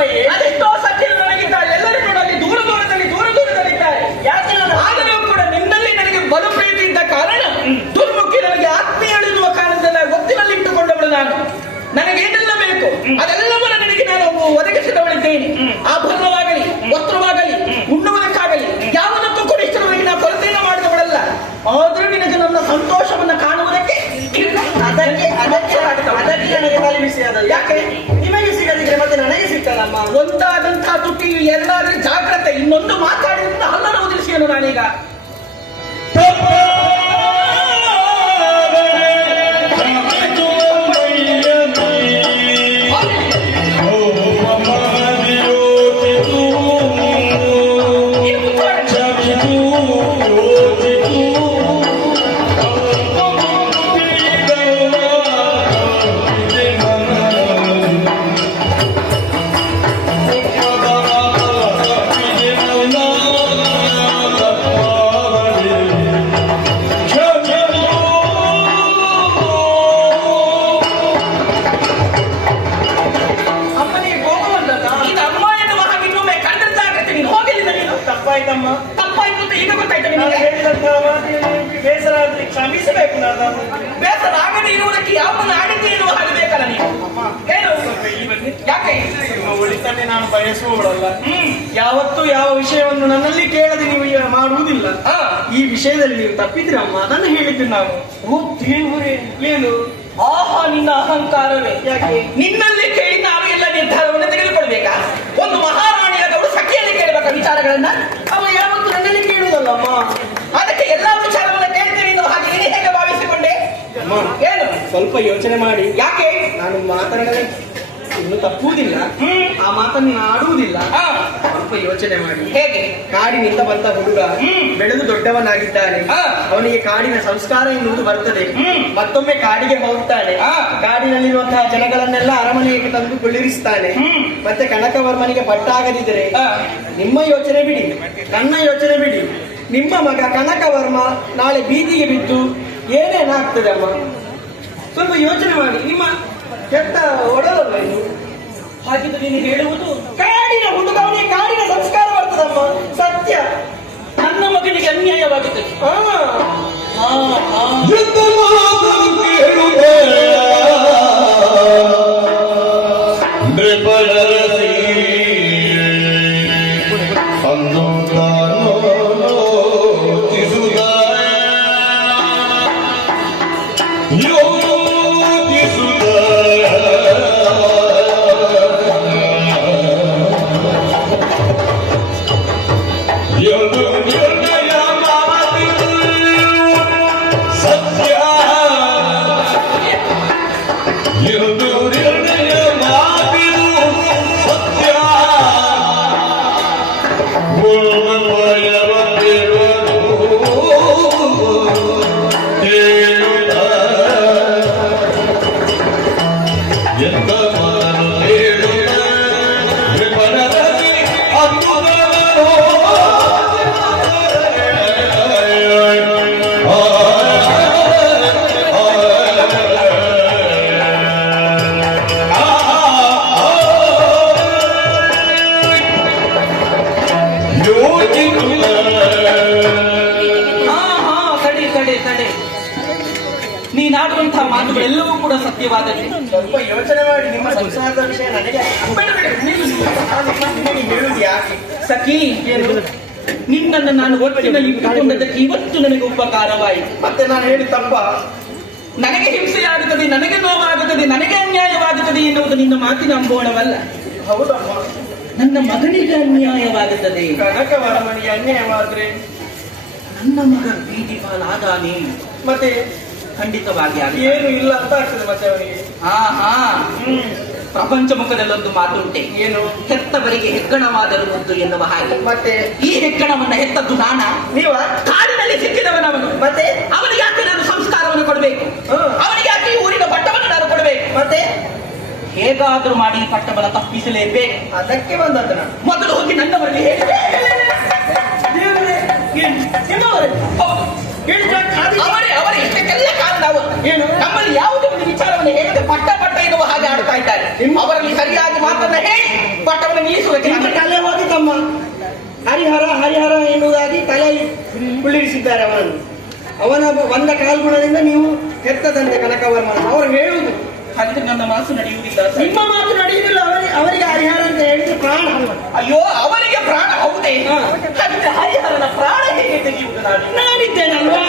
ಅಮ್ಮಯ್ಯ ಅದೆಷ್ಟೋ ಸತ್ಯರು ನನಗಿದ್ದಾರೆ, ಎಲ್ಲರೂ ಕೂಡ ಅಲ್ಲಿ ದೂರದಲ್ಲಿದ್ದಾರೆ. ಯಾಕೆ ಆದರೂ ಕೂಡ ನಿನ್ನಲ್ಲಿ ನನಗೆ ಬಲು ಪ್ರೀತಿ ಇದ್ದ ಕಾರಣ ದುರ್ಮುಖಿ ನನಗೆ ಆತ್ಮೀಯ ಎನ್ನುವ ಕಾರಣದಿಂದ ಗೊತ್ತಿನಲ್ಲಿಟ್ಟುಕೊಂಡವಳು ನಾನು. ನನಗೇನೆಲ್ಲ ಬೇಕು ಅದೆಲ್ಲವನ್ನ ನನಗೆ ನಾನು ಒದಗಿಸಿದವಳಿದ್ದೇನೆ. ಆಭರಣವಾಗಲಿ, ವಸ್ತ್ರವಾಗಲಿ, ಉಣ್ಣುವುದಕ್ಕಾಗಲಿ ಯಾವುದಕ್ಕೂ ಕೂಡ ಇಷ್ಟರವರೆಗೆ ನಾವು ಕೊರತೆಯನ್ನು ಮಾಡಿದವಳಲ್ಲ. ಆದ್ರೂ ನಿನಗೆ ನನ್ನ ಸಂತೋಷವನ್ನ ಕಾಣುವುದಕ್ಕೆ ಅದಕ್ಕೆ ನನಗೆ ತಲೆ ಬಿಸಿ ಆದ. ಯಾಕೆ ನಿಮಗೆ ಸಿಗದಿದ್ರೆ ಮತ್ತೆ ನನಗೆ ಸಿಗ್ತದಮ್ಮ. ಒಂದಾದಂತಹ ತುಟಿ ಎಲ್ಲಾದ್ರೂ ಜಾಗ್ರತೆ. ಇನ್ನೊಂದು ಮಾತಾಡಿದ್ರೆ ಹಲ್ಲರ ಉದಿಸಿಯನು ನಾನೀಗ. ತಪ್ಪಾಯ್ತು ಅಂತ ಈಗ ಗೊತ್ತಾಯ್ತು ನಿಮಗೆ? ಬೇಸರ ಆದ್ರೆ ಕ್ಷಮಿಸಬೇಕು. ನಾನು ಬೇಸರ ಆಗದೆ ಇರುವುದಕ್ಕೆ ಯಾವನ್ನ ಆಡಿದ್ದೆ ಎನ್ನುವ ಹಾಗೆ ಬೇಕಲ್ಲ ನೀವು? ಏನು ಯಾಕೆ ಒಳಿತನ್ನೇ ನಾನು ಬಯಸುವವಳಲ್ಲ. ಯಾವತ್ತೂ ಯಾವ ವಿಷಯವನ್ನು ನನ್ನಲ್ಲಿ ಕೇಳದೆ ನೀವು ಮಾಡುವುದಿಲ್ಲ. ಈ ವಿಷಯದಲ್ಲಿ ನೀವು ತಪ್ಪಿದ್ರಮ್ಮ. ಅದನ್ನು ಹೇಳಿದ್ದು ನಾವು. ಓ ದೇವರೇ, ಏನು ಆಹಾ ನಿನ್ನ ಅಹಂಕಾರವೇ. ಯಾಕೆ ನಿನ್ನಲ್ಲಿ ಕೇಳಿ ನಾವು ಎಲ್ಲ ನಿರ್ಧಾರವನ್ನು ತೆಗೆದುಕೊಳ್ಬೇಕಾ? ಒಂದು ಮಹಾರಾಣಿಯಾದವಳು ಸಖಿಯಲ್ಲಿ ಕೇಳಬೇಕಾ ವಿಚಾರಗಳನ್ನ? ಅವ ಯಾವತ್ತು ನನ್ನಲ್ಲಿ ಕೇಳುವುದಲ್ಲಮ್ಮ. ಅದಕ್ಕೆ ಎಲ್ಲಾ ವಿಚಾರವನ್ನು ಕೇಳ್ತೀನಿ ಎನ್ನುವ ಹಾಗೆ ನೀನು ಹೇಗೆ ಭಾವಿಸಿಕೊಂಡೆ? ಏನು ಸ್ವಲ್ಪ ಯೋಚನೆ ಮಾಡಿ. ಯಾಕೆ ನಾನು ಮಾತನಾಡಲು ಇನ್ನು ತಪ್ಪುವುದಿಲ್ಲ, ಆ ಮಾತನ್ನು ಆಡುವುದಿಲ್ಲ. ಸ್ವಲ್ಪ ಯೋಚನೆ ಮಾಡಿ. ಹೇಗೆ? ಕಾಡಿನಿಂದ ಬಂದ ಹುಡುಗ ಬೆಳೆದು ದೊಡ್ಡವನಾಗಿದ್ದಾನೆ. ಅವನಿಗೆ ಕಾಡಿನ ಸಂಸ್ಕಾರ ಎನ್ನುವುದು ಬರ್ತದೆ. ಮತ್ತೊಮ್ಮೆ ಕಾಡಿಗೆ ಹೋಗ್ತಾನೆ. ಕಾಡಿನಲ್ಲಿರುವಂತಹ ಜನಗಳನ್ನೆಲ್ಲ ಅರಮನೆಗೆ ತಂದು ಕುಳ್ಳಿರಿಸ್ತಾನೆ. ಮತ್ತೆ ಕನಕವರ್ಮನಿಗೆ ಪಟ್ಟಾಗದಿದ್ದರೆ ನಿಮ್ಮ ಯೋಚನೆ ಬಿಡಿ, ನನ್ನ ಯೋಚನೆ ಬಿಡಿ. ನಿಮ್ಮ ಮಗ ಕನಕವರ್ಮ ನಾಳೆ ಬೀದಿಗೆ ಬಿದ್ದು ಏನೇನಾಗ್ತದೆ ಅಮ್ಮ? ಸ್ವಲ್ಪ ಯೋಚನೆ ಮಾಡಿ. ನಿಮ್ಮ ಕೆಟ್ಟ ಒಡಲಲ್ಲ ಇದು. ಹಾಗಿದ್ದು ನೀನು ಹೇಳುವುದು ಕಾಡಿನ ಹುಡುಗವನಿಗೆ ಕಾಡಿನ ಸಂಸ್ಕಾರ ಬರ್ತದಮ್ಮ. ಸತ್ಯ. ನನ್ನ ಮಗನಿಗೆ ಅನ್ಯಾಯವಾಗುತ್ತದೆ. ನೀನಾಡುವಂತಹ ಮಾತುಗಳೆಲ್ಲವೂ ಕೂಡ ಸತ್ಯವಾದದ್ದು. ಸ್ವಲ್ಪ ಯೋಚನೆ ಮಾಡಿ. ನಿಮ್ಮ ಸಂಸಾರದ ವಿಷಯ ನನಗೆ ಹೇಳುವುದು ಯಾಕೆ? ಸಖಿ, ನಿನ್ನನ್ನು ನಾನು ಒಟ್ಟಿನಲ್ಲಿ ಇಟ್ಟುಕೊಂಡದ್ದಕ್ಕೆ ಇವತ್ತು ನನಗೆ ಉಪಕಾರವಾಯಿತು. ಮತ್ತೆ ನಾನು ಹೇಳಿ ತಪ್ಪ? ನನಗೆ ಹಿಂಸೆಯಾಗುತ್ತದೆ, ನನಗೆ ನೋವಾಗುತ್ತದೆ, ನನಗೆ ಅನ್ಯಾಯವಾಗುತ್ತದೆ ಎನ್ನುವುದು ನಿನ್ನ ಮಾತಿನ ಅಂಬೋಣವಲ್ಲ. ಹೌದಮ್ಮ. ನನ್ನ ಮಗನಿಗೆ ಅನ್ಯಾಯವಾಗುತ್ತದೆ. ಕನಕವರ್ಮನಿಗೆ ಅನ್ಯಾಯವಾದ್ರೆ ನನ್ನ ಮಗ ಬೀದಿ ಪಾಲಾದಾನೆ. ಮತ್ತೆ ಖಂಡಿತವಾಗಿ ಏನು ಇಲ್ಲ ಅಂತ ಆಗ್ತದೆ ಮತ್ತೆ ಅವನಿಗೆ. ಪ್ರಪಂಚ ಮುಖದಲ್ಲೊಂದು ಮಾತುಂಟೆ, ಏನು? ಹೆತ್ತವರಿಗೆ ಹೆಗ್ಗಣವಾದರೂ ಒಂದು ಎನ್ನುವ ಹಾಗೆ. ಮತ್ತೆ ಈ ಹೆಗ್ಗಣವನ್ನ ಹೆತ್ತದ್ದು ನಾನ? ನೀವ? ಕಾಡಿನಲ್ಲಿ ಸಿಕ್ಕಿದವನವನು. ಮತ್ತೆ ಅವನಿಗೆ ಯಾಕೆ ನಾನು ಸಂಸ್ಕಾರವನ್ನು ಕೊಡಬೇಕು? ಅವನಿಗೆ ಯಾಕೆ ಈ ಊರಿನ ಪಟ್ಟವನ್ನು ನಾನು ಕೊಡಬೇಕು? ಮತ್ತೆ ಹೇಗಾದ್ರೂ ಮಾಡಿ ಈ ಪಟ್ಟವನ್ನು ತಪ್ಪಿಸಲೇಬೇಕು. ಅದಕ್ಕೆ ಬಂದದ್ದು ನಾನು. ಮೊದಲು ಹೋಗಿ ನನ್ನವರಲ್ಲಿ ಹೇಳಿದೆ. ಅವರೇ ಇಷ್ಟಕ್ಕೆಲ್ಲ ಕಾರಣ ಅವರು. ಏನು? ನಮ್ಮಲ್ಲಿ ಯಾವುದೇ ಒಂದು ವಿಚಾರವನ್ನು ಹೇಳಿದ್ರೆ ಪಟ್ಟ ಎನ್ನುವ ಹಾಗೆ ಆಡ್ತಾ ಇದ್ದಾರೆ. ಅವರಲ್ಲಿ ಸರಿಯಾಗಿ ಮಾತನ್ನ ಹೇಳಿ ಪಟ್ಟವನ್ನು ನಿಲ್ಲಿಸುವುದಕ್ಕೆ ನಿಮ್ಮ ತಲೆ ಹೋಗಿ ತಮ್ಮ ಹರಿಹರ ಹರಿಹರ ಎನ್ನುವುದಾಗಿ ತಲೆಯಲ್ಲಿ ಕುಳ್ಳಿರಿಸಿದ್ದಾರೆ ಅವನನ್ನು. ಅವನ ಒಂದ ಕಾಲ್ಗುಣದಿಂದ ನೀವು ಹೆತ್ತದಂತೆ ಕನಕವರ್ಮನ. ಅವರು ಹೇಳುವುದು ಹಾಗಿದ್ರೆ ನನ್ನ ಮಾತು ನಡೆಯುವುದಿಲ್ಲ. ನಿಮ್ಮ ಮಾತು ನಡೆಯುವುದಿಲ್ಲ. ಅವರಿಗೆ ಹರಿಹರ ಅಂತ ಹೇಳಿದ್ರೆ ಪ್ರಾಣ. ಅಯ್ಯೋ, ಅವರಿಗೆ ಪ್ರಾಣ ಹೌದೇ? ಹಾಗಿದ್ರೆ ಹರಿಹರನ ಪ್ರಾಣ ಹೇಗೆ ತೆಗೆಯುವುದು? ನಾನಿದ್ದೇನಲ್ವಾ?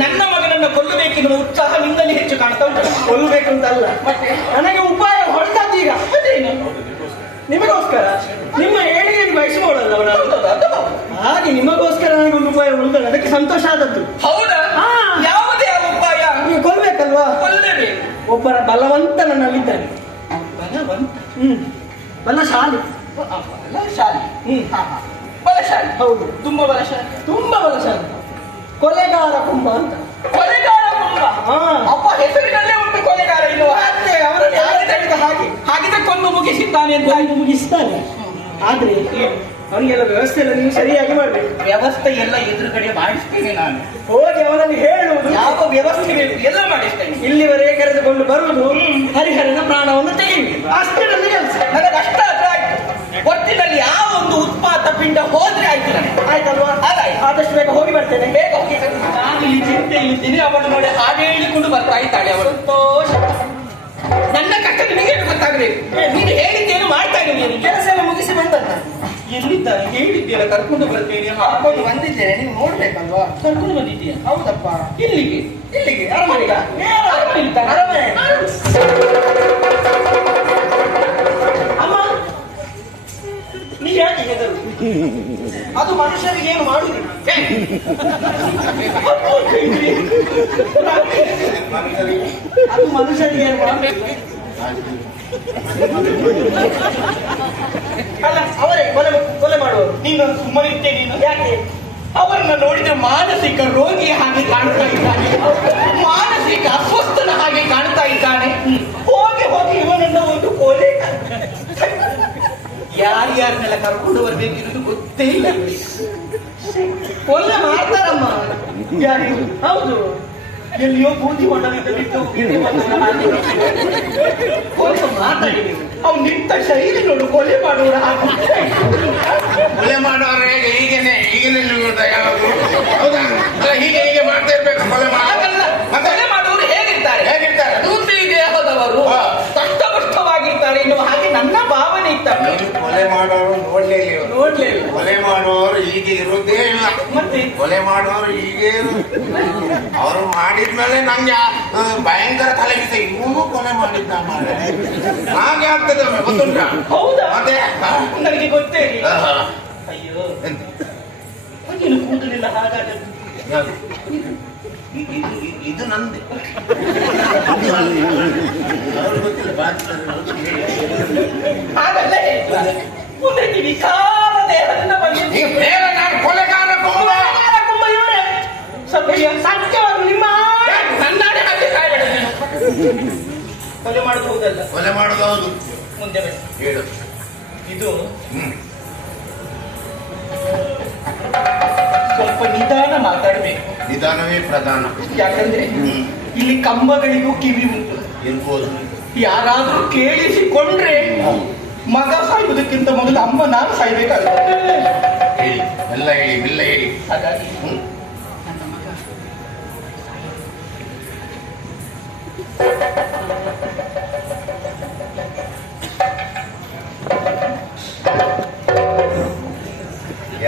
ನನ್ನ ಮಗನನ್ನ ಕೊಲ್ಲಬೇಕೆನ್ನುವ ಉತ್ಸಾಹ ನಿಮ್ಮಲ್ಲಿ ಹೆಚ್ಚು ಕಾಣ್ತಾ ಉಂಟು. ಕೊಲ್ಲಬೇಕು ಅಂತಲ್ಲ, ನನಗೆ ಉಪಾಯ ಹೊರಟದ್ದೀಗ. ನಿಮಗೋಸ್ಕರ ನಿಮ್ಮ ಏಳಿಗೆಯನ್ನು ಬಯಸುವವಳಲ್ಲ ಹಾಗೆ ನಿಮಗೋಸ್ಕರ ನನಗೊಂದು ಉಪಾಯ ಹೊರಟಲ್ಲ. ಅದಕ್ಕೆ ಸಂತೋಷ ಆದದ್ದು. ಹೌದಾ? ಯಾವುದೇ ಉಪಾಯ? ನೀವು ಕೊಲ್ಬೇಕಲ್ವಾ? ಕೊಲ್ಲಬೇಕು. ಒಬ್ಬರ ಬಲವಂತ ನನ್ನಲ್ಲಿದ್ದಾನೆ. ಬಲವಂತ? ಬಲಶಾಲಿ. ಬಲಶಾಲಿ? ಬಲಶಾಲಿ? ಹೌದು. ತುಂಬಾ ಬಲಶಾಲಿ. ತುಂಬಾ ಬಲಶಾಲಿ. ಕೊಲೆಗಾರ ಕುಂಭ ಅಂತ. ಕೊಲೆಗಾರ ಕುಂಭ? ಅಪ್ಪ ಹೆಸರಿನಲ್ಲೇ ಉಂಟು ಕೊಲೆಗಾರ. ಇನ್ನು ಹಾಗಿದ್ರೆ ಕೊಂದು ಮುಗಿಸಿದ್ದಾನೆ ಅಂತ. ಮುಗಿಸ್ತಾನೆ. ಆದ್ರೆ ಅವನಿಗೆಲ್ಲ ವ್ಯವಸ್ಥೆ ಎಲ್ಲ ನೀವು ಸರಿಯಾಗಿ ಮಾಡ್ಬೇಕು. ವ್ಯವಸ್ಥೆ ಎಲ್ಲ ಎದುರುಗಡೆ ಮಾಡಿಸ್ತೇನೆ ನಾನು. ಹೋಗಿ ಅವನಲ್ಲಿ ಹೇಳುವುದು ಯಾವ ವ್ಯವಸ್ಥೆ ಬೇಕು ಎಲ್ಲ ಮಾಡಿಸ್ತೇನೆ. ಇಲ್ಲಿವರೆಗೆ ಕರೆದುಕೊಂಡು ಬರುವುದು ಹರಿಹರನ ಪ್ರಾಣವನ್ನು ತೆಗೆಯುವುದು ಅಷ್ಟೇ ನನ್ನ ಕೆಲಸ. ನನಗೆ ಅಷ್ಟ ಹತ್ರ ಆಯ್ತು. ಒಟ್ಟಿನಲ್ಲಿ ಯಾವ ಒಂದು ಉತ್ಪಾತ ಪಿಂಡ ಹೋದ್ರೆ ಆಯ್ತು ನನಗೆ. ಆಯ್ತಲ್ವಾ? ಆದಷ್ಟು ಬೇಗ ಹೋಗಿ ಬರ್ತೇನೆ. ಬೇಗ ಹೋಗಿ. ನಾನು ಇಲ್ಲಿ ಚಿಂತೆಯಲ್ಲಿದ್ದೀನಿ. ಅವಳು ನೋಡಿ ಹಾಗೆ ಹೇಳಿಕೊಂಡು ಬರ್ತಾ ಇದ್ದಾಳೆ. ಅವಳು ಸಂತೋಷ. ನನ್ನ ಕಷ್ಟ ನಿನಗೆ ಗೊತ್ತಾಗಬೇಕು. ನೀನು ಹೇಳಿದ್ದೇನು ಮಾಡ್ತಾ ಇದ್ದೀನಿ. ಕೆಲಸ ಎಲ್ಲ ಮುಗಿಸಿ ಬಂದದ್ದ. ಎಲ್ಲಿದ್ದಾನೆ? ಹೇಳಿದ್ದೇನೆ ಕರ್ಕೊಂಡು ಬರ್ತೇನೆ. ಹಾಕೊಂಡು ಬಂದಿದ್ದೇನೆ. ನೀವು ನೋಡ್ಬೇಕಲ್ವಾ? ಕರ್ಕೊಂಡು ಬಂದಿದ್ದೀಯ? ಹೌದಪ್ಪ. ಇಲ್ಲಿಗೆ? ಇಲ್ಲಿಗೆ ಅರಮನೆಗ? ಅರಮನೆ. ಅಮ್ಮ, ನೀ ಯಾಕೆ ಹೆದರು? ಅದು ಮನುಷ್ಯರಿಗೆ ಏನು ಮಾಡುವುದಿಲ್ಲ. ಅದು ಮನುಷ್ಯರಿಗೆ ಏನು ಮಾಡುವುದಿಲ್ಲ. ಅಲ್ಲ, ಅವರೇ ಕೊಲೆ ಮಾಡುವರು. ನೀನು ಸುಮ್ಮನಿದ್ದೆ. ನೀನು ಯಾಕೆ? ಅವರನ್ನ ನೋಡಿದ್ರೆ ಮಾನಸಿಕ ರೋಗಿಯ ಹಾಗೆ ಕಾಣ್ತಾ ಇದ್ದಾನೆ. ಮಾನಸಿಕ ಅಸ್ವಸ್ಥನ ಹಾಗೆ ಕಾಣ್ತಾ ಇದ್ದಾನೆ. ಹೋಗಿ ಹೋಗಿ ಇವನನ್ನ ಒಂದು ಕೊಲೆ. ಯಾರ್ಯಾರನ್ನೆಲ್ಲ ಕರ್ಕೊಂಡು ಬರ್ಬೇಕಿರೋದು ಗೊತ್ತೇ ಇಲ್ಲ. ಕೊಲೆ ಮಾಡ್ತಾರಮ್ಮ. ಯಾರು? ಹೌದು. ಎಲ್ಲಿಯೋ ಬೂದಿ ಹೊಂಡದಿಂದ ಬಿಟ್ಟು ಕೊಲೆ ಮಾತಾಡಿ. ಅವ್ನು ನಿಂತ ಶೈಲಿ ನೋಡು. ಕೊಲೆ ಮಾಡುವರ ಕೊಲೆ ಮಾಡೋರು ಹೇಗೆ ಹೀಗೇನೆ ಯಾವಾಗಲೂ ಹೌದಾ? ಹೀಗೆ ಹೀಗೆ ಮಾಡ್ತಾ ಇರ್ಬೇಕು. ಕೊಲೆ ಮಾಡುವವರು ಹೇಗಿರ್ತಾರೆ? ಹೇಗಿರ್ತಾರೆ? ದೂತಿ ದೇಹದವರು ಕಷ್ಟಪಷ್ಟವಾಗಿರ್ತಾರೆ ಎನ್ನುವ ಹಾಗೆ ನನ್ನ ಭಾವನೆ ಇರ್ತಾರೆ. ಕೊಲೆ ನೋಡ್ಲೇವೆ. ಕೊಲೆ ಮಾಡುವವರು ಹೀಗೆ ಇರೋದೇ ಇಲ್ಲ. ಮತ್ತೆ ಕೊಲೆ ಮಾಡುವವರು ಹೀಗೆ ಅವರು ಮಾಡಿದ್ಮೇಲೆ ನಂಗೆ ಭಯಂಕರ ತಲೆ ಬಿಸಿ ಇವನು ಕೊಲೆ ಮಾಡಿದ್ದ ಮಾರೆ ಹಾಗೆ ಆಗ್ತದೆ ಗೊತ್ತುಂಟಾ? ಹೌದಾ? ಮತ್ತೆ ನನಗೆ ಗೊತ್ತೇ ಇಲ್ಲ. ಆಹಾ. ಅಯ್ಯೋ ಎಂತ? ಏನು ಕೂದಲಿಲ್ಲ ಹಾಗಾಗದು. ಯಾವುದು? ಇದು ನಂದೆ. ಅವ್ರಿಗೆ ಗೊತ್ತಿಲ್ಲ ಹಾಗಲ್ಲ ಮುಂದೆ ವಿಕಾರ ದೇಹದಿಂದ ಬಂದಿದ್ದೀವಿ. ನಾನು ಕೊಲೆಗಾರ ಕುಂಬ. ಕುಂಬ ಇವರೇ ಸತ್ಯವನ್ನು ನಿಮ್ಮ ನನ್ನಾಡೆ ಹಾಕಿ ಕಾಯ್ಬೇಡ ನೀನು. ಕೊಲೆ ಮಾಡುದು ಹೌದಲ್ಲ? ಕೊಲೆ ಮಾಡುದು ಹೌದು. ಮುಂದೆ ಬೇಡ ಹೇಳು. ಇದು ಸ್ವಲ್ಪ ನಿಧಾನ ಮಾತಾಡಬೇಕು. ನಿಧಾನವೇ ಪ್ರಧಾನ. ಯಾಕಂದ್ರೆ ಇಲ್ಲಿ ಕಂಬಗಳಿಗೂ ಕಿವಿ ಉಂಟು. ಇರ್ಬೋದು. ಯಾರಾದ್ರೂ ಕೇಳಿಸಿಕೊಂಡ್ರೆ ಮಗ ಸಾಯುವುದಕ್ಕಿಂತ ಮೊದಲು ಅಮ್ಮ ನಾನು ಸಾಯ್ಬೇಕಾಗುತ್ತೆ. ಹೇಳಿ ಎಲ್ಲ ಹೇಳಿ ಮೆಲ್ಲ ಹೇಳಿ. ಹಾಗಾಗಿ ನನ್ನ ಮಗ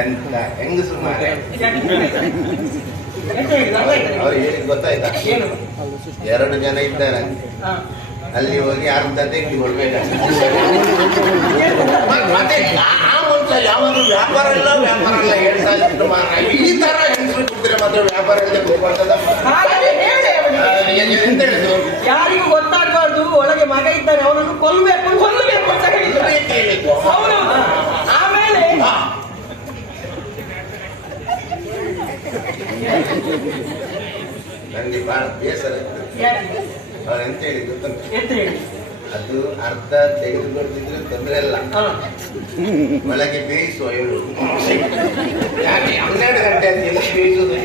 ಎಂತ ಹೆಂಗಸು ಮಾರೆ ಎಂತ ಹೇಳಿದ? ಅವ್ರು ಹೇಳಿದ್ ಗೊತ್ತಾಯ್ತಾ? ಏನು? 2 ಜನ ಇದ್ದಾರೆ, ಹಾ. ಅಲ್ಲಿ ಹೋಗಿ ಅರ್ಧ ತೆಗೆದುಕೊಳ್ಬೇಕು. ಮತ್ತೆ ಆ ಮನುಷ್ಯ ಯಾವಾಗಲೂ ವ್ಯಾಪಾರ ಇಲ್ಲ ಹೇಳ್ತಾ ಇತ್ತು ಮಾತ್ರ. ಈ ತರ ಹೆಂಗಸರು ಕುಡಿದ್ರೆ ಮಾತ್ರ ವ್ಯಾಪಾರ ಇಲ್ಲ ಕೂತ್ಕೊಳ್ತದ. ಹಾಗಾದ್ರೆ ಹೇಳಿ ಅವನಿಗೆ. ಎಂತ ಹೇಳಿದ್ರು? ಯಾರಿಗೂ ಗೊತ್ತಾಗಬಾರ್ದು ಒಳಗೆ ಮಗ ಇದ್ದಾನೆ, ಅವನನ್ನು ಕೊಲ್ಲಬೇಕು ಅಂತ ಹೇಳಿದ್ರು. ಹೌದು. ಆಮೇಲೆ ನನಗೆ ಬಹಳ ಬೇಸರ ಇತ್ತು. ಅವ್ರು ಎಂತ ಹೇಳಿದ್ರು ಗೊತ್ತುಂಟು? ಎಂತ ಹೇಳಿ? ಅದು ಅರ್ಧ ತೆಗೆದುಕೊಳ್ತಿದ್ರೆ ತೊಂದರೆ ಇಲ್ಲ, ಒಳಗೆ ಬೇಯಿಸುವ ಹೇಳು. ಯಾಕೆ 12 ಗಂಟೆ ಅಂತ ಎಲ್ಲ ಬೇಯಿಸುವುದು?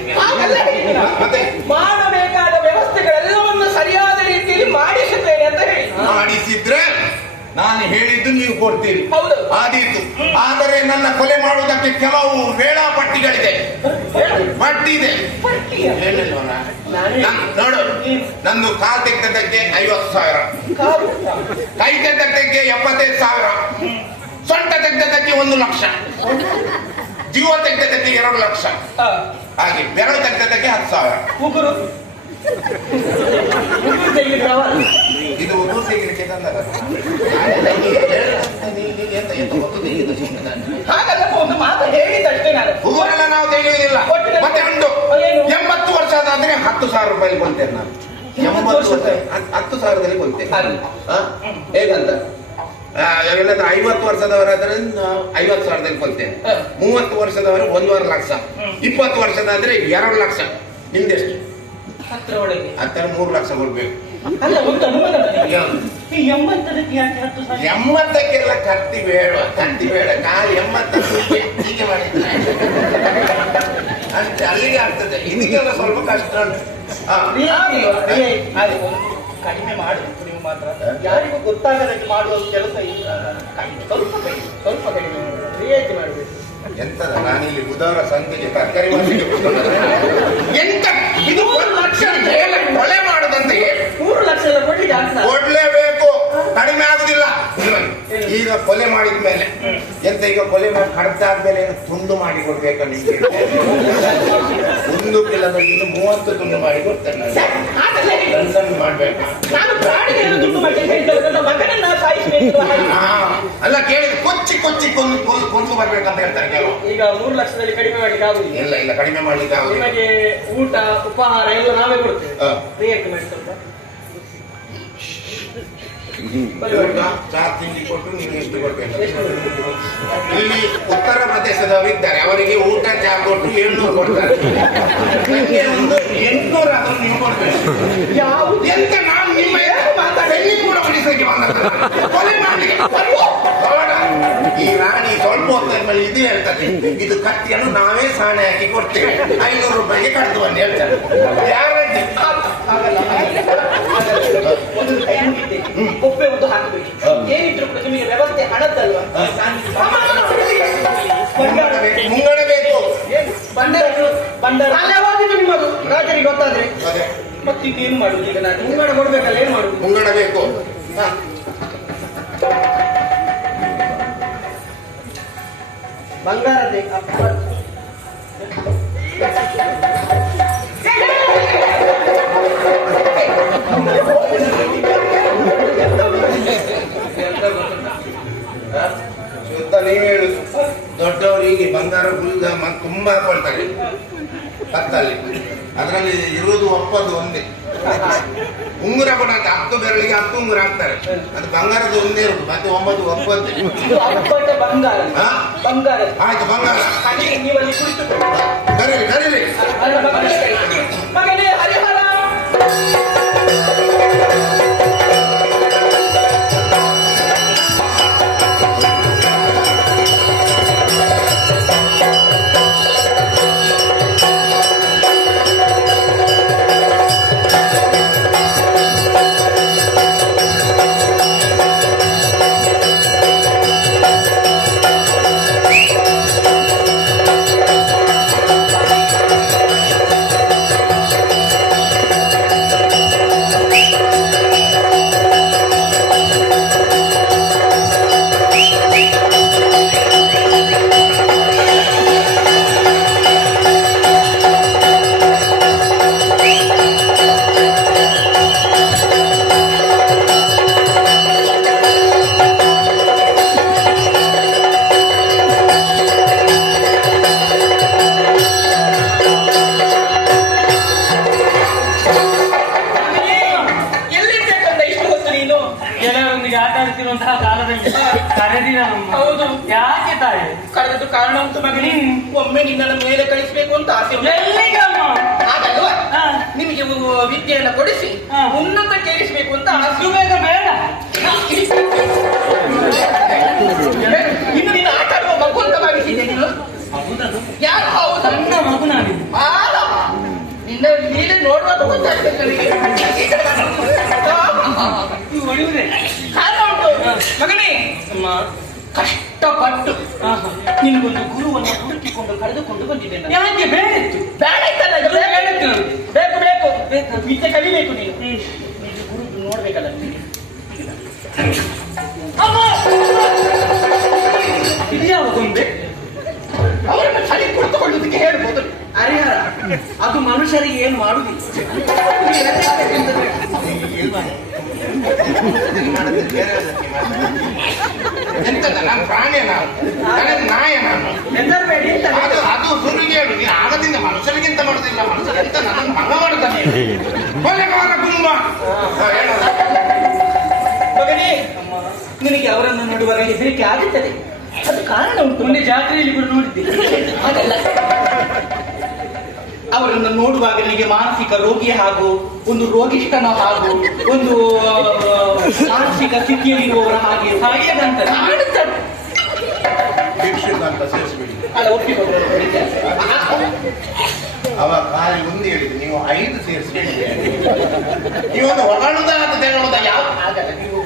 ಮತ್ತೆ ಮಾಡಬೇಕಾದ ವ್ಯವಸ್ಥೆಗಳೆಲ್ಲವನ್ನು ಸರಿಯಾದ ರೀತಿಯಲ್ಲಿ ಮಾಡಿಸುತ್ತೇನೆ ಅಂತ ಹೇಳಿ. ಮಾಡಿಸಿದ್ರೆ ನಾನು ಹೇಳಿದ್ದು ನೀವು ಕೊಡ್ತೀರಿ. ಹೌದು. ಆದೀತು. ಆದರೆ ನನ್ನ ಕೊಲೆ ಮಾಡುವುದಕ್ಕೆ ಕೆಲವು ವೇಳಾಪಟ್ಟಿಗಳಿದೆ, ಪಟ್ಟಿ ಇದೆ. ಹೇಳಿಲ್ವನ? ನೋಡು, ನಂದು ಕಾಲ್ ತೆಗೆದಕ್ಕೆ 50,000, ಕೈ ತೆಗೆದಕ್ಕೆ 75,000, ಸೊಂಟ ತೆಗೆದಕ್ಕೆ 1 ಲಕ್ಷ, ಜೀವ ತೆಗೆದಕ್ಕೆ 2 ಲಕ್ಷ, ಹಾಗೆ ಬೆರಳು ತೆಗೆದಕ್ಕೆ 10,000. ಉಗುರು ಇದು ಉಗುರು ತೆಗಿಲಿಕ್ಕೆ ತಂದಲ್ಲ. ಹಾಗಲ್ಲ, ಒಂದು ಮಾತು ಹೇಳಿದಷ್ಟೇ ನಾನು. ಉಗುರೆಲ್ಲ ನಾವು ತೆಗೆಯುವುದಿಲ್ಲ. ಮತ್ತೆ ಉಂಟು 80 ವರ್ಷ ಆದ್ರೆ 10,000 ರೂಪಾಯಿ ಕೊಡ್ತೇನೆ ನಾನು. 80 ವರ್ಷ 10,000ದಲ್ಲಿ ಕೊಡ್ತೇನೆ. ಹೇಗಂತ? ಎಲ್ಲಾದ್ರೂ 50 ವರ್ಷದವರಾದ್ರೆ 50,000ದಲ್ಲಿ ಕೊಡ್ತೇನೆ. 30 ವರ್ಷದವರು 1.5 ಲಕ್ಷ, 20 ವರ್ಷದಾದ್ರೆ 2 ಲಕ್ಷ. ನಿಮ್ದೆಷ್ಟು? 3 ಲಕ್ಷ ಕೊಡ್ಬೇಕು. ಅಲ್ಲ, ಒಂದು ಅನುಮಾನ ನನಗೆ. ಈ 80ಕ್ಕೆ ಯಾಕೆ 10,000? 80ಕ್ಕೆಲ್ಲ ಕತ್ತಿ ಬೇಡ, ಕಾಲು 80 ಹೀಗೆ ಮಾಡಿದ್ರೆ ಅಷ್ಟೇ, ಅಲ್ಲಿಗೆ ಆಗ್ತದೆ. ಇದಕ್ಕೆಲ್ಲ ಸ್ವಲ್ಪ ಕಷ್ಟ ಉಂಟು. ಕಡಿಮೆ ಮಾಡಬೇಕು ನೀವು ಮಾತ್ರ. ಯಾರಿಗೂ ಗೊತ್ತಾಗದಂತೆ ಮಾಡುವ ಕೆಲಸ ಇಲ್ಲ. ಸ್ವಲ್ಪ ಕಡಿಮೆ ರಿಯಾಯಿತಿ ಮಾಡಬೇಕು. ಎಂತದ ನಾನಿಲ್ಲಿ ಬುಧವಾರ ಸಂತೆಗೆ ತರಕಾರಿ ಎಂತ ಇದು 1 ಲಕ್ಷ ಕೊಲೆ ಮಾಡುದಂತೆ 3 ಲಕ್ಷ ಎಲ್ಲ ಕೊಡ್ಲಿಕ್ಕೆ ಆಗ್ತದೆ? ಕೊಡ್ಲೇಬೇಕು, ಕಡಿಮೆ ಆಗುದಿಲ್ಲ. ಈಗ ಕೊಲೆ ಮಾಡಿದ ಮೇಲೆ ಎಂತ, ಈಗ ಕೊಲೆ ಮಾಡಿ ಕಡ್ದಾದ್ಮೇಲೆ ತುಂಡು ಮಾಡಿ ಕೊಡ್ಬೇಕ ನಿಮ್ಗೆ? 1 ಕಿಲೋದಲ್ಲಿ 30 ತುಂಡು ಮಾಡಿ ಕೊಡ್ತೇನೆ. ಮಾಡ್ಬೇಕು. ನಾನು ಪ್ರಾಣಿಗಳನ್ನು ತುಂಡು ಮಾಡಿ ಮಗನನ್ನ ಸಾಯಿಸಬೇಕು. ಅಲ್ಲ, ಕೇಳಿದ ಕೊಚ್ಚಿ ಕೊಂದು ಬರ್ಬೇಕಂತ ಹೇಳ್ತಾರೆ ಕೆಲವು. ಈಗ 3 ಲಕ್ಷದಲ್ಲಿ ಕಡಿಮೆ ಮಾಡ್ಲಿಕ್ಕೆ ಆಗುದಿಲ್ಲ. ಇಲ್ಲ ಕಡಿಮೆ ಮಾಡ್ಲಿಕ್ಕೆ ಆಗುದಿಲ್ಲ. ನಿಮಗೆ ಊಟ ಉಪಹಾರ ಎಲ್ಲ ನಾವೇ ಕೊಡ್ತೇವೆ. ರಿಯಾಯಿತಿ ಮಾಡಿ ಸ್ವಲ್ಪ. ಊಟ ಚಾ ತಿಂಡಿ ಕೊಟ್ಟು ನೀವು ಎಷ್ಟು ಕೊಡ್ಬೇಕು? ಇಲ್ಲಿ ಉತ್ತರ ಪ್ರದೇಶದವರು ಇದ್ದಾರೆ, ಅವರಿಗೆ ಊಟ ಚಾ ಕೊಟ್ಟು 700 ಕೊಡ್ತಾರೆ. ನನಗೆ ಒಂದು 800 ಆದ್ರೂ ನೀವು ಕೊಡ್ಬೇಕು. ಯಾವುದು ಎಂತ ನಾನು ನಿಮ್ಮ ಮಾತಾಡಿ ಕೂಡ ಉಳಿಸಲಿಕ್ಕೆ ಬಂದ ಕೊಲೆ ಮಾಡ್ಲಿಕ್ಕೆ ಈ ರಾಣಿ ಸ್ವಲ್ಪ ಹೊತ್ತಿನ ಮೇಲೆ ಇದು ಹೇಳ್ತಾರೆ, ಇದು ಕತ್ತಿಯನ್ನು ನಾವೇ ಸಾಣೆ ಹಾಕಿ ಕೊಡ್ತೇವೆ, 500 ರೂಪಾಯಿಗೆ ಕಡ್ದು ಬನ್ನಿ ಹೇಳ್ತಾರೆ. ಯಾರಡ್ಡಿ ಒಪ್ಪೆ ಒಂದು ಹಾಕಬೇಕು. ಏನಿದ್ರು ಕೂಡ ನಿಮಗೆ ವ್ಯವಸ್ಥೆ ಹಣದ್ದಲ್ವಾ? ಮುಂಗಡ ಬೇಕು. ಬಂಡವಾಗಿದ್ದು ನಿಮ್ಮದು ರಾಜರಿಗೆ ಗೊತ್ತಾದ್ರೆ ಮತ್ತಿನ್ನೇನು ಮಾಡುದು? ಈಗ ನಾನು ಮುಂಗಡ ಕೊಡ್ಬೇಕಲ್ಲ, ಏನ್ ಮಾಡುದು? ಮುಂಗಡ ಬೇಕು. ಬಂಗಾರದೇ ಶುದ್ಧ ನೀವು ಹೇಳುದು ದೊಡ್ಡವರಿಗೆ ಬಂಗಾರ ಗುಲ್ಗ ತುಂಬಾ ಹಾಕೊಳ್ತಾರೆ ಕತ್ತಲ್ಲಿ, ಅದರಲ್ಲಿ ಇರುವುದು ಒಪ್ಪದು ಒಂದೇ. ಉಂಗುರ ಕೂಡ 10 ಬೆರಳಿಗೆ 10 ಉಂಗುರ ಹಾಕ್ತಾರೆ, ಅದು ಬಂಗಾರದ ಒಂದೇ ಇರುದು, ಮತ್ತೆ 9 ಒಪ್ಪದ್ದು. ಬಂಗಾರ ಹಾ? ಬಂಗಾರ ಆಯ್ತು ಬಂಗಾರ ನೀವಲ್ಲಿ ಕುಳಿತು ಕರೀರಿ ಕರೀರಿ. ಮಗನೇ ಹರಿಹರ ಹೌದು. ಯಾಕೆ ತಾಯಿ ಕಳೆದದ್ದು ಕಾರಣ ಉಂಟು ಮಗನೇ. ಒಮ್ಮೆ ನಿನ್ನನ್ನು ಮೇಲೆ ಕಳಿಸಬೇಕು ಅಂತ ಆಸೆ ಉಂಟು. ಎಲ್ಲಿಗಮ್ಮ? ಹಾಗಲ್ವಾ? ಹಾ. ನಿಮಗೆ ವಿದ್ಯೆಯನ್ನು ಕೊಡಿಸಿ ಹಾ. ಉನ್ನತಕ್ಕೆ ಏರಿಸಬೇಕು ಅಂತ ಆಸೆ. ಅಷ್ಟು ಬೇಗ ಬೇಡ. ಇನ್ನು ನೀನು ಆಟ ಆಡುವ ಮಗು ಅಂತ ಭಾವಿಸಿದ್ದೆ ನೀನು. ಹೌದದು ಯಾರು ಹೌದು? ಸಣ್ಣ ಮಗು ನಾನು. ನಿನ್ನ ನೀನೆ ನೋಡುವಾಗ ಗೊತ್ತಾಗ್ತದೆ ನನಗೆ. ಈ ಹೊಡೆಯುವುದೇ ಕಾರಣ ಉಂಟು ಮಗನೇ. ಅಮ್ಮ ಕಷ್ಟಪಟ್ಟು ನಿನಗೊಂದು ಗುರುವನ್ನು ಹುಡುಕಿಕೊಂಡು ಕರೆದುಕೊಂಡು ಬಂದಿದ್ದೆ ನಾನು. ಯಾಕೆ ಬೇಡಿತ್ತು? ಬೇಡ ಇತ್ತಲ್ಲ, ಇದು ಬೇಡ. ಬೇಕು ಬೇಕು ಬೇಕು ವಿದ್ಯೆ ಕಲಿಬೇಕು ನೀನು. ನೀನು ಗುರು ನೋಡ್ಬೇಕಲ್ಲ ನಿನಗೆ. ಇದು ಯಾವ ಗೊಂಬೆ? ಅವರನ್ನು ಚಳಿ ಕುಳಿತುಕೊಳ್ಳುವುದಕ್ಕೆ ಹೇಳ್ಬೋದು. ಹರಿಹರ, ಅದು ಮನುಷ್ಯರಿಗೆ ಏನು ಮಾಡುದಿಲ್ಲ. ಎಂತದ ನಾನು ಪ್ರಾಣಿ, ನಾನು ನಾಯ, ನಾನು ಹೆದರ್ಬೇಡಿ ಅಂತ ಅದು ಅದು ಸುರಿಗೇಳು. ನೀನು ಆಗದಿಂದ ಮನುಷ್ಯರಿಗಿಂತ ಮಾಡುದಿಲ್ಲ, ಮನುಷ್ಯ ಎಂತ ನನ್ನ ಮಗ ಮಾಡುತ್ತಾನೆ. ಕೊಲೆಗಾರ ಕುಂಭ ಮಗನೇ, ನಿನಗೆ ಅವರನ್ನು ನೋಡುವಾಗ ಹೆದರಿಕೆ ಆಗುತ್ತದೆ. ಅದು ಕಾರಣ ಉಂಟು. ಮೊನ್ನೆ ಜಾತ್ರೆಯಲ್ಲಿ ಕೂಡ ನೋಡಿದ್ದೆ. ಅದಲ್ಲ, ಅವರನ್ನು ನೋಡುವಾಗ ನಿನಗೆ ಮಾನಸಿಕ ರೋಗಿ ಹಾಗೂ ಒಂದು ರೋಗಿಷ್ಠನ ಹಾಗೂ ಒಂದು ಮಾನಸಿಕ ಸ್ಥಿತಿಯಲ್ಲಿರುವವರ ಹಾಗೆ ಹಾಗೆ ಬಂತಾರೆ. ಕಾಣುತ್ತದೆ. ಭಿಕ್ಷುಕ ಅಂತ ಸೇರಿಸ್ಬಿಡಿ. ಅಲ್ಲ, ಒಪ್ಪಿಕೊಂಡು ಅವ ಖಾಲಿ ಒಂದು ಹೇಳಿದ್ದು, ನೀವು 5 ಸೇರಿಸ್ಬಿಡಿ. ನೀವೊಂದು ಹೊಗಳುದ ಅಂತ ತೆಗೊಳ್ಳುದ ಯಾವ ಆಗಲ್ಲ. ನೀವು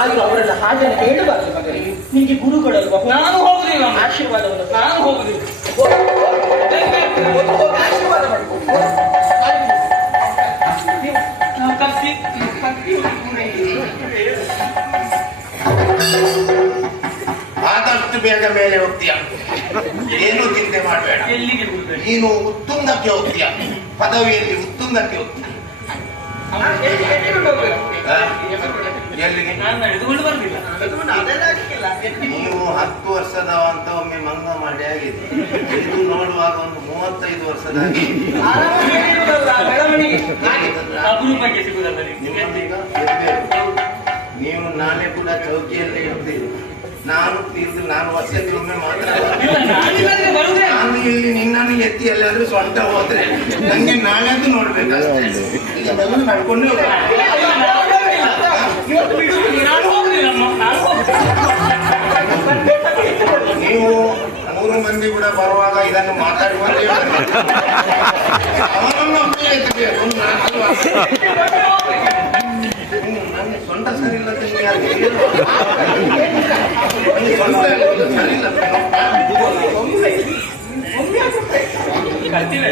ಆದ್ರೂ ಅವರೆಲ್ಲ ಹಾಗೆಲ್ಲ ಹೇಳಬಾರದು ಮಗನೇ. ನಿನಗೆ ಗುರುಗಳಲ್ವಾ? ನಾನು ಹೋಗುದಿಲ್ಲ ಅಮ್ಮ. ಆಶೀರ್ವಾದವನ್ನು ನಾನು ಹೋಗುದಿಲ್ಲ. ಆಶೀರ್ವಾದ ಮಾಡ್ಕೊ. ನಾವು ಕತ್ತಿ ಆದಷ್ಟು ಬೇಗ ಮೇಲೆ ಹೋಗ್ತೀಯ, ಏನು ಚಿಂತೆ ಮಾಡಬೇಡ. ಎಲ್ಲಿಗೆ ಹೋಗ್ಬೇಕು? ನೀನು ಉತ್ತುಂಗಕ್ಕೆ ಹೋಗ್ತೀಯ, ಪದವಿಯಲ್ಲಿ ಉತ್ತುಂಗಕ್ಕೆ ಹೋಗ್ತೀಯ. ಎಲ್ಲಿಗೆ? ನಾನು ನಡೆದುಕೊಂಡು ಬರುದಿಲ್ಲ. ನೀವು 10 ವರ್ಷದವ ಅಂತ ಒಮ್ಮೆ ಮಂಗ ಮಾಡಿ ಆಗಿದೆ. ಇದು ನೋಡುವಾಗ ಒಂದು 35 ವರ್ಷದಾಗಿ ಬೆಳವಣಿಗೆ ಅಪರೂಪಕ್ಕೆ ಸಿಗುದಲ್ಲ ನಿಮ್ಗೆ. ನಿಮ್ಮನ್ನೀಗ ಎದ್ಬೇಕು. ನೀವು ನಾಳೆ ಕೂಡ ಚೌಕಿಯಲ್ಲಿ ಇರ್ತೀರಿ, ನಾನು ವರ್ಷಕ್ಕೆ ಒಮ್ಮೆ ಮಾತ್ರ. ಇಲ್ಲ, ನಾನಿಲ್ಲದ್ರೆ ಬರುದೇ. ನಾನು ಇಲ್ಲಿ ನಿನ್ನನ್ನು ಎತ್ತಿ ಎಲ್ಲಾದ್ರೂ ಸ್ವಂತ ಹೋದ್ರೆ ನಂಗೆ ನಾಳೆದ್ದು ನೋಡ್ಬೇಕಷ್ಟೇ. ಈಗ ಬೆಲ್ಲ ನಡ್ಕೊಂಡು ಇವತ್ತು ಬಿಡುವುದು ನಾನು ಹೋಗುದಿಲ್ಲ ಅಮ್ಮ, ನಾನು ಹೋಗುದಿಲ್ಲ. ನೀವು 3 ಮಂದಿ ಕೂಡ ಬರುವಾಗ ಇದನ್ನು ಮಾತಾಡುವಂತೆ ಅವನನ್ನು ಒಮ್ಮೆ ಎತ್ತಬೇಕು. ಅಲ್ವಾ? ನನಗೆ ಸೊಂಟ ಸರಿ ಇಲ್ಲ, ಸರಿ ಇಲ್ಲ. ಕರ್ತೀವಿ.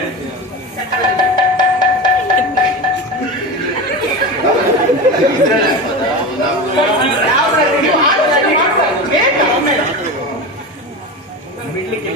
ಬಿಡ್ಲಿಕ್ಕೆ